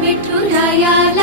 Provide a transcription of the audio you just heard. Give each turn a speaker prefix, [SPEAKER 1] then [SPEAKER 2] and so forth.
[SPEAKER 1] Vithuraya